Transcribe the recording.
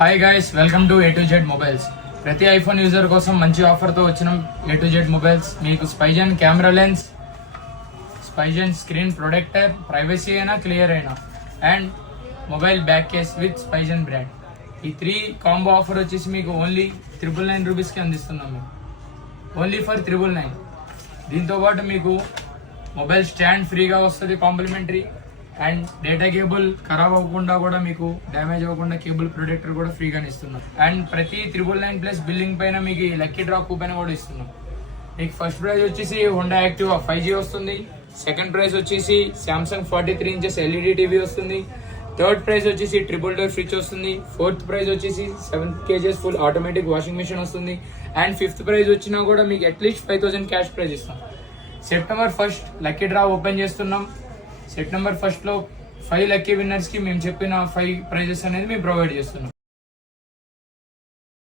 Hi guys, welcome to A2Z mobiles. ప్రతి iPhone user కోసం మంచి ఆఫర్తో వచ్చిన A2Z మొబైల్స్. మీకు Spigen camera lens, Spigen screen protector, privacy అయినా క్లియర్ అయినా, and mobile back case with Spigen brand. ఈ 3 combo offer వచ్చేసి మీకు ఓన్లీ 999 రూపీస్కి అందిస్తున్నాం మేము. Only for 999. దీంతో పాటు మీకు మొబైల్ స్టాండ్ ఫ్రీగా వస్తుంది కాంప్లిమెంటరీ, అండ్ డేటా కేబుల్ ఖరాబ్ అవ్వకుండా కూడా మీకు డ్యామేజ్ అవ్వకుండా కేబుల్ ప్రొటెక్టర్ కూడా ఫ్రీగానే ఇస్తున్నాం. అండ్ ప్రతి 999 ప్లస్ బిల్లింగ్ పైన మీకు లక్కీ డ్రా కూపన్ కూడా ఇస్తున్నాం. మీకు ఫస్ట్ ప్రైజ్ వచ్చేసి హోండా యాక్టివా 5G వస్తుంది. సెకండ్ ప్రైజ్ వచ్చేసి సామ్సంగ్ 43 ఇంచెస్ LED టీవీ వస్తుంది. థర్డ్ ప్రైజ్ వచ్చేసి ట్రిపుల్ డోర్ ఫ్రిడ్జ్ వస్తుంది. ఫోర్త్ ప్రైజ్ వచ్చేసి 7 kg full automatic washing machine వస్తుంది. అండ్ ఫిఫ్త్ ప్రైజ్ వచ్చినా కూడా మీకు అట్లీస్ట్ 5000 క్యాష్ ప్రైజ్ ఇస్తాం. September 1st lucky draw open చేస్తున్నాం. సెప్టెంబర్ 1st లో 5 లక్కీ విన్నర్స్ కి మేము చెప్పిన 5 ప్రైజెస్ అనేది మేము ప్రొవైడ్ చేస్తున్నాం.